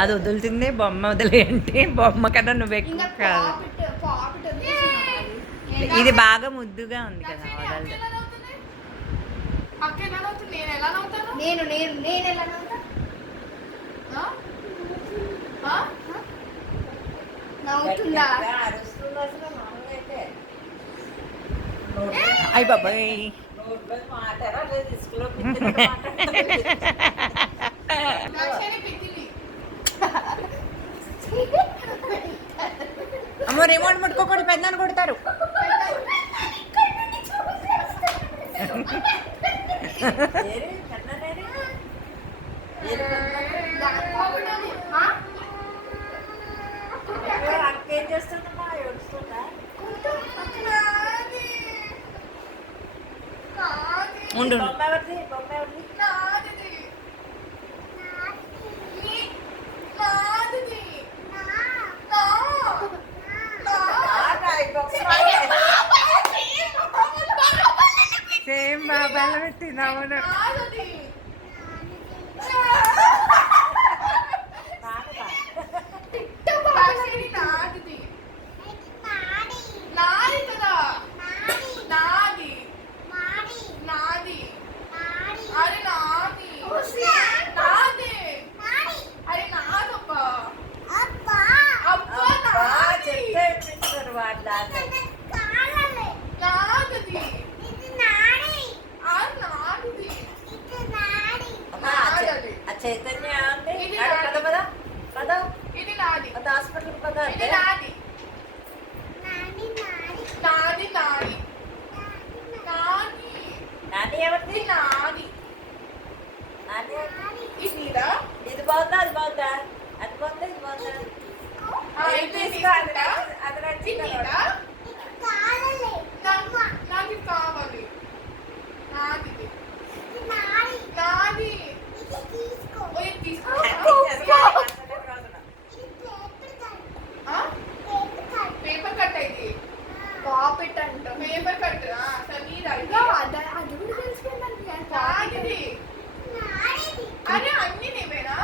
అది వదులుతుంది, బొమ్మ వదిలే అంటే బొమ్మ కన్నా నువ్వు ఎక్కువ కాదు. ఇది బాగా ముద్దుగా ఉంది కదా, అయ్య బాబాయ్. అమ్మ రిమోట్ ముట్టుకోకూడదు, పెద్దని కొడతారు. అక్కేం చేస్తుందమ్మా, ఏడుస్తుందా? ఉండు సేమ్ బాబాలు పెట్టింది. అవును, చైతన్య పద పద పద, ఇది నాది. అది హాస్పిటల్ పద, ఇది నాది. నాది నాది నాది నాది నాది ఎవరిది? నాది నాది. ఇదిరా, ఇది బాగుందా? అది బాగుందా? అది బాగుందా? ఇది బాగుందా? అది తీసుకో, అది నచ్చిందా? నాకు కావాలి. నాది నాది. పేపర్ కట్ అయితే పాపెట్ అంట. పేపర్ కట్ అది కూడా తెలుసుకుంటాను. అరే అన్ని నేమేనా?